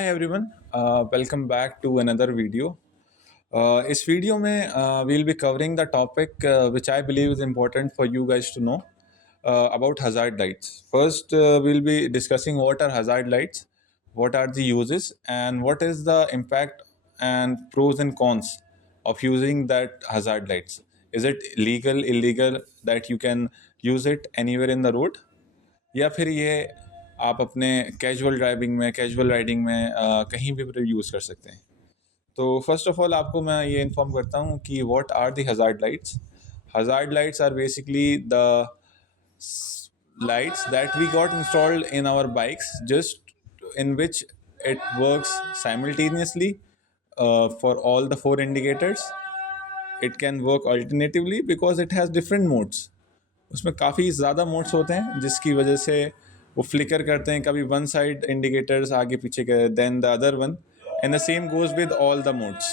Hi everyone, welcome back to another video. इस video में we'll be covering the topic which I believe is important for you guys to know about hazard lights. First, we'll be discussing what are hazard lights, what are the uses, and what is the impact and pros and cons of using that hazard lights. Is it legal, illegal that you can use it anywhere in the road? या फिर ये आप अपने casual driving में casual riding में कहीं भी use कर सकते हैं। तो फर्स्ट ऑफ ऑल आपको मैं ये इन्फॉर्म करता हूँ कि what are the hazard lights. Hazard lights are basically the lights that we got installed in our bikes, just in which it works simultaneously for all the four indicators. It can work alternatively because it has different modes. उसमें काफ़ी ज़्यादा modes होते हैं जिसकी वजह से वो flicker करते हैं, कभी वन साइड इंडिकेटर्स आगे पीछे के, then the other one, and the same goes with all the modes.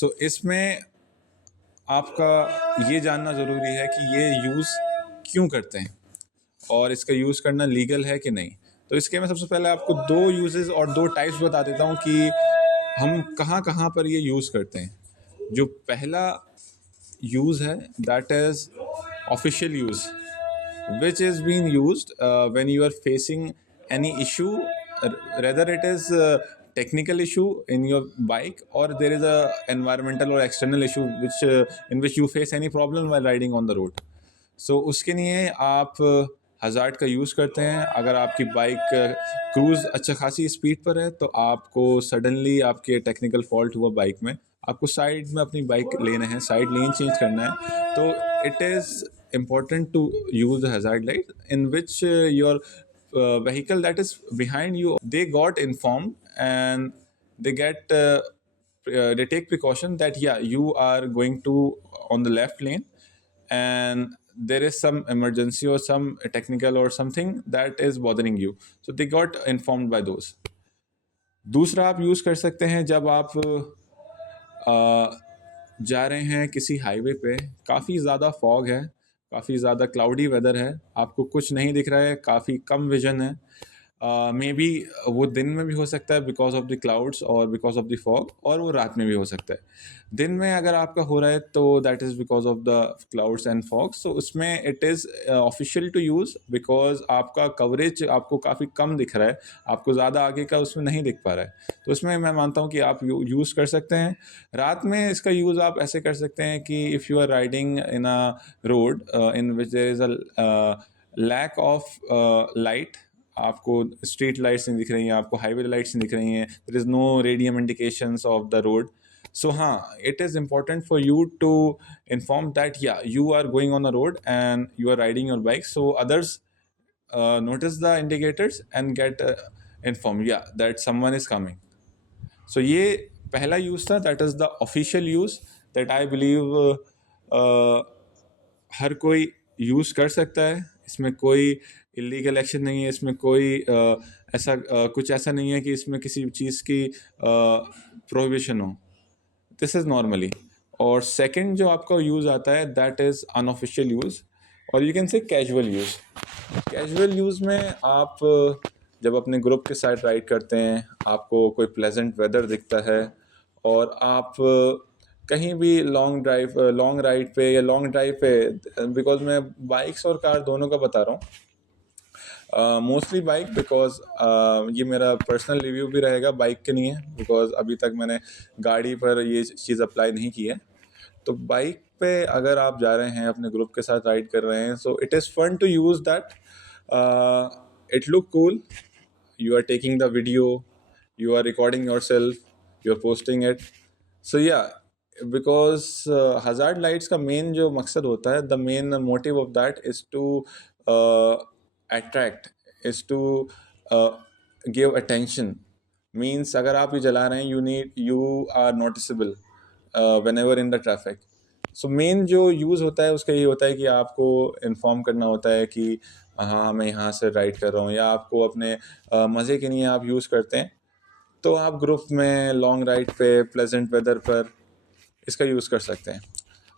So इसमें आपका ये जानना ज़रूरी है कि ये यूज़ क्यों करते हैं और इसका यूज़ करना लीगल है कि नहीं। तो इसके मैं सबसे पहले आपको दो यूजेस और दो टाइप्स बता देता हूँ कि हम कहाँ कहाँ पर ये यूज़ करते हैं। जो पहला यूज़ है that is official use, which is being used when you are facing any issue, whether it is a technical issue in your bike or there is a environmental or external issue in which you face any problem while riding on the road. So उसके लिए आप hazard का use करते हैं। अगर आपकी bike cruise अच्छा खासी स्पीड पर है तो आपको सडनली आपके टेक्निकल फॉल्ट हुआ बाइक में, आपको साइड में अपनी बाइक लेना है, साइड लेन चेंज करना है। तो it is important to use the hazard light in which your vehicle that is behind you, they got informed and they get they take precaution that yeah, you are going to on the left lane and there is some emergency or some technical or something that is bothering you, so they got informed by those. दूसरा आप use कर सकते हैं जब आप जा रहे हैं किसी हाईवे पे, काफ़ी ज़्यादा फॉग है, काफ़ी ज़्यादा क्लाउडी वेदर है, आपको कुछ नहीं दिख रहा है, काफ़ी कम विजन है। मे बी वो दिन में भी हो सकता है बिकॉज ऑफ द क्लाउड्स और बिकॉज ऑफ द फॉग, और वो रात में भी हो सकता है। दिन में अगर आपका हो रहा है तो that is because of the clouds and fog. So उसमें it is official to use because आपका कवरेज आपको काफ़ी कम दिख रहा है, आपको ज़्यादा आगे का उसमें नहीं दिख पा रहा है। तो उसमें मैं मानता हूँ कि आप यूज़ कर सकते हैं। रात में इसका यूज़ आप ऐसे कर सकते हैं कि if you are riding in a road in which there is a lack of light, आपको स्ट्रीट लाइट्स नहीं दिख रही हैं, आपको हाईवे लाइट्स नहीं दिख रही हैं, there is no radium indications of the road. So हाँ, it is important for you to inform that yeah, you are going on the road and you are riding your bike, so others notice the indicators and get informed yeah that someone is coming. So ये पहला use था, that is the official use that I believe हर कोई use कर सकता है। इसमें कोई इलीगल एक्शन नहीं है, इसमें कोई ऐसा कुछ ऐसा नहीं है कि इसमें किसी चीज़ की प्रोहिबिशन हो। This is normally. और सेकंड जो आपका यूज़ आता है दैट इज़ अनऑफिशियल यूज़, और you can say casual use. Casual use में आप जब अपने ग्रुप के साथ राइड करते हैं, आपको कोई प्लेजेंट वेदर दिखता है और आप कहीं भी लॉन्ग राइड पे या लॉन्ग ड्राइव पे, बिकॉज मैं बाइक्स और कार दोनों का बता रहा हूँ, मोस्टली बाइक बिकॉज ये मेरा पर्सनल रिव्यू भी रहेगा बाइक के लिए, बिकॉज अभी तक मैंने गाड़ी पर ये चीज़ अप्लाई नहीं की है। तो बाइक पे अगर आप जा रहे हैं अपने ग्रुप के साथ राइड कर रहे हैं, so it is fun to use that, it look cool, you are taking the video, you are recording yourself, you are posting it. So yeah, because hazard lights का मेन जो मकसद होता है, the main motive of that is to uh, attract, is to uh, give attention. Means अगर आप ये जला रहे हैं, you are noticeable whenever in the traffic. So main जो यूज़ होता है उसका ये होता है कि आपको इन्फॉर्म करना होता है कि हाँ, मैं यहाँ से राइड कर रहा हूँ, या आपको अपने मज़े के लिए आप यूज़ करते हैं। तो आप ग्रुप में लॉन्ग राइड पे प्लेजेंट वेदर पर इसका यूज़ कर सकते हैं।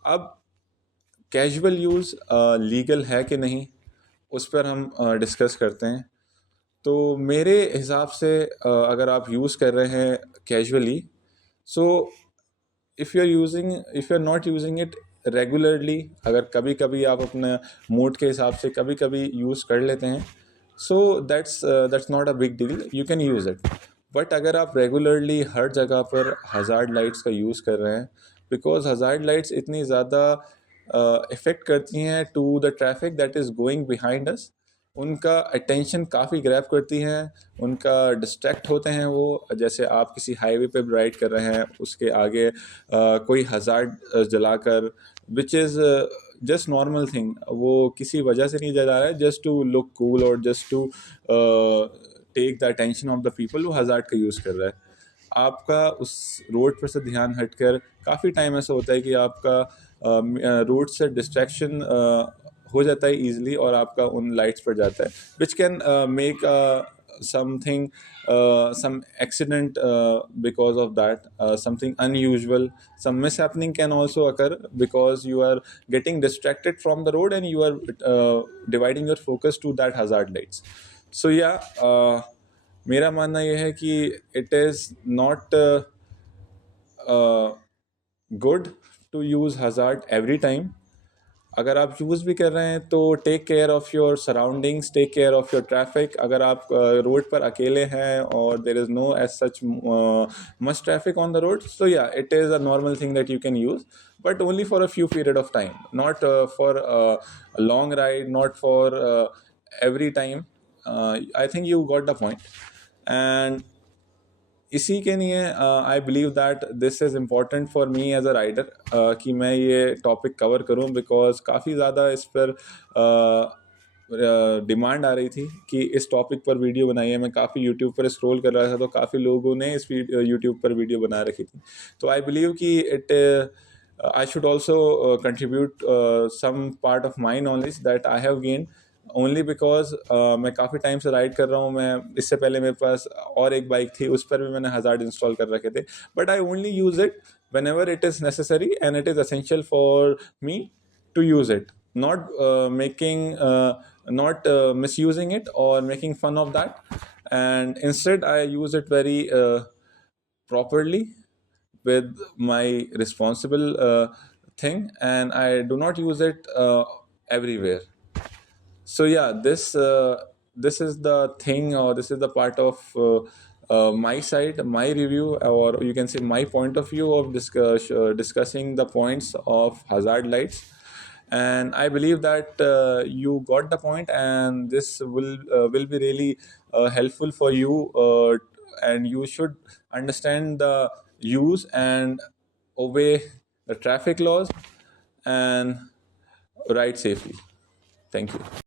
अब कैजुअल यूज़ लीगल है कि नहीं, उस पर हम डिस्कस करते हैं। तो मेरे हिसाब से अगर आप यूज़ कर रहे हैं casually, so if you are not using it regularly, अगर कभी कभी आप अपने मूड के हिसाब से कभी कभी यूज़ कर लेते हैं, so that's not a big deal, you can use it. But अगर आप रेगुलरली हर जगह पर हज़ार्ड लाइट्स का यूज़ कर रहे हैं, बिकॉज हज़ार्ड लाइट्स इतनी ज़्यादा इफ़ेक्ट करती हैं to the traffic that is going behind us, उनका अटेंशन काफ़ी ग्रैब करती हैं, उनका डिस्ट्रैक्ट होते हैं वो। जैसे आप किसी हाईवे पे राइड कर रहे हैं, उसके आगे कोई हज़ार्ड जलाकर, which is just normal thing, वो किसी वजह से नहीं जला रहा है, जस्ट टू लुक कूल और just to take the attention of the people, वो हज़ार्ड का यूज़ कर रहा है। आपका उस रोड पर से ध्यान हटकर काफ़ी टाइम ऐसा होता है कि आपका रोड से डिस्ट्रैक्शन हो जाता है ईजिली, और आपका उन लाइट्स पर जाता है, which can make something some accident because of that, something unusual, some mishappening can also occur because you are getting distracted from the road and you are dividing your focus to that hazard lights. So yeah, मेरा मानना यह है कि it is not good to use hazard every time. अगर आप use भी कर रहे हैं तो take care of your surroundings, take care of your traffic. अगर आप रोड पर अकेले हैं और there is no as such much traffic on the road, so yeah it is a normal thing that you can use, but only for a few period of time, not for a long ride, not for every time. I think you got the point. And इसी के लिए I believe that this is important for me as a rider, कि मैं ये topic cover करूं, because काफ़ी ज़्यादा इस पर डिमांड आ रही थी कि इस टॉपिक पर वीडियो बनाइए। मैं काफ़ी यूट्यूब पर स्क्रॉल कर रहा था तो काफ़ी लोगों ने इस यूट्यूब पर वीडियो बना रखी थी। तो आई बिलीव कि it I should also contribute some part of my knowledge that I have gain, only because मैं काफ़ी टाइम से राइड कर रहा हूँ। मैं इससे पहले मेरे पास और एक बाइक थी, उस पर भी मैंने हज़ार्ड इंस्टॉल कर रखे थे, but I only use it whenever it is necessary and it is essential for me to use it, not not misusing it or making fun of that, and instead I use it very properly with my responsible thing, and I do not use it everywhere. So yeah, this is the thing, or this is the part of my side, my review, or you can say my point of view of discussing the points of hazard lights. And I believe that you got the point, and this will be really helpful for you, and you should understand the use and obey the traffic laws and ride safely. Thank you.